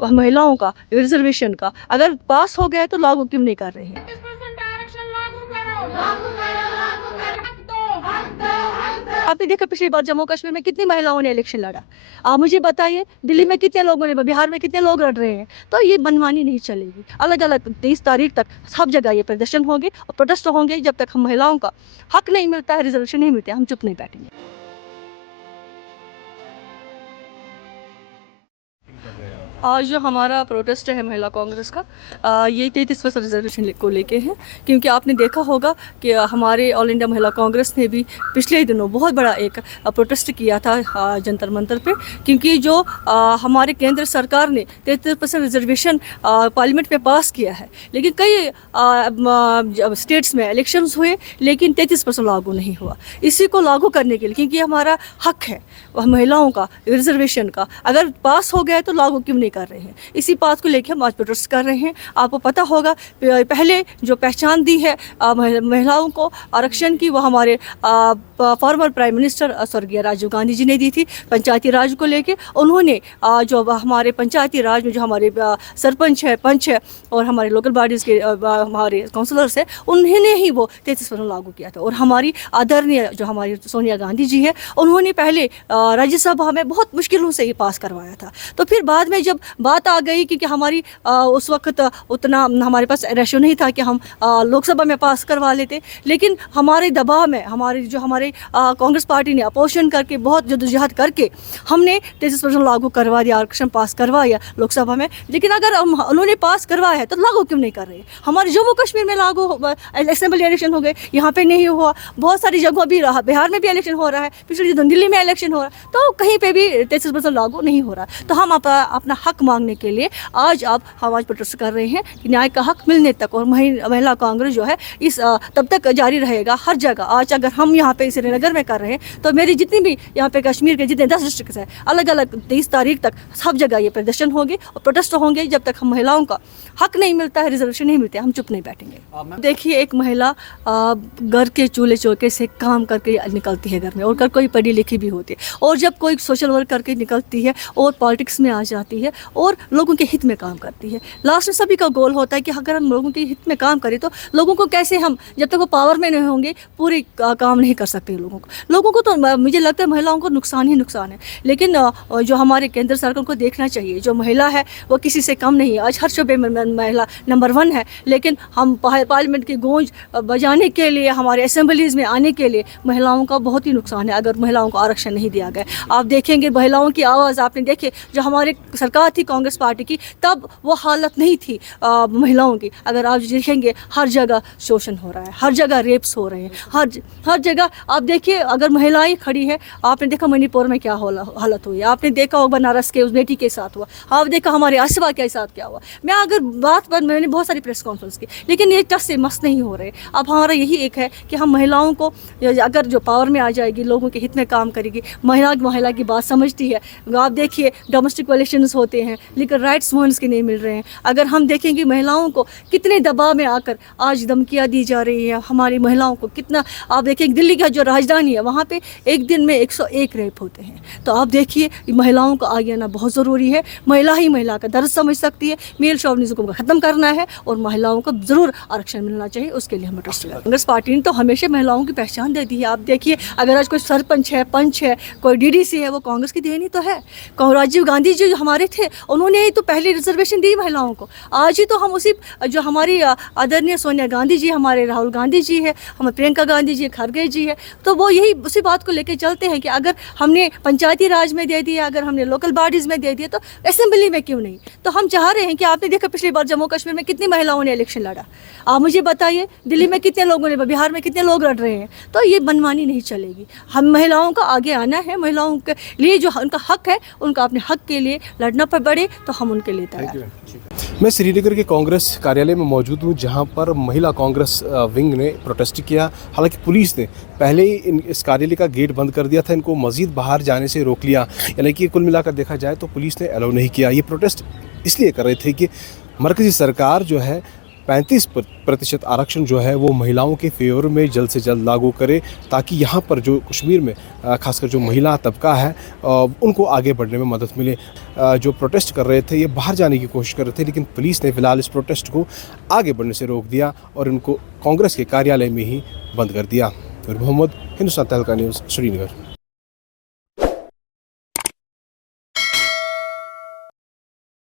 वह महिलाओं का रिजर्वेशन का अगर पास हो गया है तो लागू क्यों नहीं कर रहे हैं? आपने देखा पिछली बार जम्मू कश्मीर में कितनी महिलाओं ने इलेक्शन लड़ा। आप मुझे बताइए दिल्ली में कितने लोगों ने, बिहार में कितने लोग लड़ रहे हैं। तो ये मनमानी नहीं चलेगी। अलग अलग 30 तारीख तक सब जगह ये प्रदर्शन होंगे और प्रोटेस्ट होंगे। जब तक हम महिलाओं का हक नहीं मिलता है, रिजर्वेशन नहीं मिलते, हम चुप नहीं बैठेंगे। आज जो हमारा प्रोटेस्ट है महिला कांग्रेस का, ये 33% रिजर्वेशन को लेके है। क्योंकि आपने देखा होगा कि हमारे ऑल इंडिया महिला कांग्रेस ने भी पिछले दिनों बहुत बड़ा एक प्रोटेस्ट किया था जंतर मंतर पे। क्योंकि जो हमारे केंद्र सरकार ने 33% रिजर्वेशन पार्लियामेंट में पास किया है, लेकिन कई स्टेट्स में इलेक्शंस हुए लेकिन 33% लागू नहीं हुआ। इसी को लागू करने के लिए, क्योंकि हमारा हक है वह महिलाओं का रिजर्वेशन का, अगर पास हो गया है तो लागू क्यों नहीं कर रहे हैं। इसी बात को लेकर हम आज प्रोटेस्ट कर रहे हैं। आपको पता होगा पहले जो पहचान दी है महिलाओं को आरक्षण की, वो हमारे फॉर्मर प्राइम मिनिस्टर स्वर्गीय राजीव गांधी जी ने दी थी पंचायती राज को लेके। उन्होंने जो हमारे पंचायती राज में जो हमारे सरपंच है, पंच है और हमारे लोकल बॉडीज़ के हमारे काउंसलर्स है, उन्होंने ही वो 33% लागू किया था। और हमारी आदरणीय जो हमारी सोनिया गांधी जी है, उन्होंने पहले राज्यसभा में बहुत मुश्किलों से ये पास करवाया था। तो फिर बाद में जब बात आ गई, क्योंकि हमारी उस वक्त उतना हमारे पास रेशो नहीं था कि हम लोकसभा में पास करवा लेते, लेकिन हमारे दबाव में हमारे कांग्रेस पार्टी ने अपोजिशन करके बहुत जद्दोजहद करके हमने 33% लागू करवा दिया, आरक्षण पास करवाया लोकसभा में। लेकिन अगर उन्होंने पास करवाया है तो लागू क्यों नहीं कर रहे? हमारे जम्मू कश्मीर में लागू असेंबली इलेक्शन हो गए, यहाँ पे नहीं हुआ। बहुत सारी जगहों भी बिहार में भी इलेक्शन हो रहा है, पिछले दिन दिल्ली में इलेक्शन हो रहा है, तो कहीं पे भी 33% लागू नहीं हो रहा। तो हम अपना हक मांगने के लिए आज प्रोटेस्ट कर रहे हैं कि न्याय का हक मिलने तक। और महिला कांग्रेस जो है इस तब तक जारी रहेगा हर जगह। आज अगर हम यहाँ पे श्रीनगर में कर रहे हैं तो मेरी जितनी भी यहाँ पे कश्मीर के जितने 10 डिस्ट्रिक्ट हैं, अलग अलग 23 तारीख तक सब जगह ये प्रदर्शन होंगे और प्रोटेस्ट होंगे। जब तक हम महिलाओं का हक नहीं मिलता है, रिजर्वेशन नहीं मिलते, हम चुप नहीं बैठेंगे। देखिए, एक महिला घर के चूल्हे चौके से काम करके निकलती है घर में, और अगर कोई पढ़ी लिखी भी होती है, और जब कोई सोशल वर्क करके निकलती है और पॉलिटिक्स में आ जाती है और लोगों के हित में काम करती है। लास्ट में सभी का गोल होता है कि अगर हम लोगों के हित में काम करें तो लोगों को कैसे हम, जब तक वो पावर में नहीं होंगे, पूरे काम नहीं कर सकते। लोगों को तो मुझे लगता है महिलाओं को नुकसान ही नुकसान है। लेकिन जो हमारे केंद्र सरकार को देखना चाहिए, जो महिला है वो किसी से कम नहीं है। आज हर शोबे में महिला नंबर 1 है, लेकिन हम पार्लियामेंट की गूंज बजाने के लिए, हमारे असेंबलीज में आने के लिए महिलाओं का बहुत ही नुकसान है अगर महिलाओं को आरक्षण नहीं दिया गया। आप देखेंगे महिलाओं की आवाज़, आपने देखे जो हमारे सरकार थी कांग्रेस पार्टी की, तब वो हालत नहीं थी महिलाओं की। अगर आप देखेंगे हर जगह शोषण हो रहा है, हर जगह रेप्स हो रहे हैं, हर जगह आप देखिए अगर महिलाएं खड़ी है। आपने देखा मणिपुर में क्या हालत हुई, आपने देखा होगा बनारस के उस बेटी के साथ हुआ, आप देखा हमारे आसिफा के साथ क्या हुआ। मैं अगर मैंने बहुत सारी प्रेस कॉन्फ्रेंस की, लेकिन ये टस से मस नहीं हो रहे। अब हमारा यही एक है कि हम महिलाओं को अगर जो पावर में आ जाएगी, लोगों के हित में काम करेगी, महिला की बात समझती है। आप देखिए डोमेस्टिक वायलेशंस होते हैं लेकिन राइट्स वुमेन्स के नहीं मिल रहे हैं। अगर हम देखेंगे महिलाओं को कितने दबाव में आकर आज धमकियाँ दी जा रही है, हमारी महिलाओं को कितना, आप देखेंगे दिल्ली का जो राजधानी है वहाँ पे एक दिन में 101 रेप होते हैं। तो आप देखिए महिलाओं को आगे आना बहुत ज़रूरी है। महिला ही महिला का दर्द समझ सकती है। मेल शोविनिज्म को ख़त्म करना है और महिलाओं को ज़रूर आरक्षण मिलना चाहिए, उसके लिए हमें ट्रस्ट है। कांग्रेस पार्टी ने तो हमेशा महिलाओं की पहचान दे दी है। आप देखिए अगर आज कोई सरपंच है, पंच है, कोई डीडीसी है, वो कांग्रेस की देन ही तो है। राजीव गांधी जी जो हमारे थे, उन्होंने ही तो पहले रिजर्वेशन दी महिलाओं को। आज ही तो हम उसी जो हमारी आदरणीय सोनिया गांधी जी, हमारे राहुल गांधी जी है, हमारे प्रियंका गांधी जी, खड़गे जी है, तो वो यही उसी बात को लेकर चलते हैं कि अगर हमने पंचायती राज में दे दिया, अगर हमने लोकल बॉडीज़ में दे दिया, तो असेंबली में क्यों नहीं। तो हम चाह रहे हैं कि आपने देखा पिछली बार जम्मू कश्मीर में कितनी महिलाओं ने इलेक्शन लड़ा। आप मुझे बताइए दिल्ली में कितने लोगों ने, बिहार में कितने लोग लड़ रहे हैं। तो ये मनमानी नहीं चलेगी। हम महिलाओं का आगे आना है, महिलाओं के लिए जो उनका हक है, उनका अपने हक के लिए लड़ना पड़े तो हम उनके लिए तैयार हैं। मैं श्रीनगर के कांग्रेस कार्यालय में मौजूद हूं, जहां पर महिला कांग्रेस विंग ने प्रोटेस्ट किया। हालांकि पुलिस ने पहले ही इस कार्यालय का गेट बंद कर दिया था, इनको मजीद बाहर जाने से रोक लिया। यानी कि कुल मिलाकर देखा जाए तो पुलिस ने अलाउ नहीं किया। ये प्रोटेस्ट इसलिए कर रहे थे कि मरकज़ी सरकार जो है 35% आरक्षण जो है वो महिलाओं के फेवर में जल्द से जल्द लागू करे, ताकि यहाँ पर जो कश्मीर में खासकर जो महिला तबका है उनको आगे बढ़ने में मदद मिले। जो प्रोटेस्ट कर रहे थे ये बाहर जाने की कोशिश कर रहे थे, लेकिन पुलिस ने फिलहाल इस प्रोटेस्ट को आगे बढ़ने से रोक दिया और इनको कांग्रेस के कार्यालय में ही बंद कर दिया। और मोहम्मद, हिंदुस्तान तहलका न्यूज़, श्रीनगर।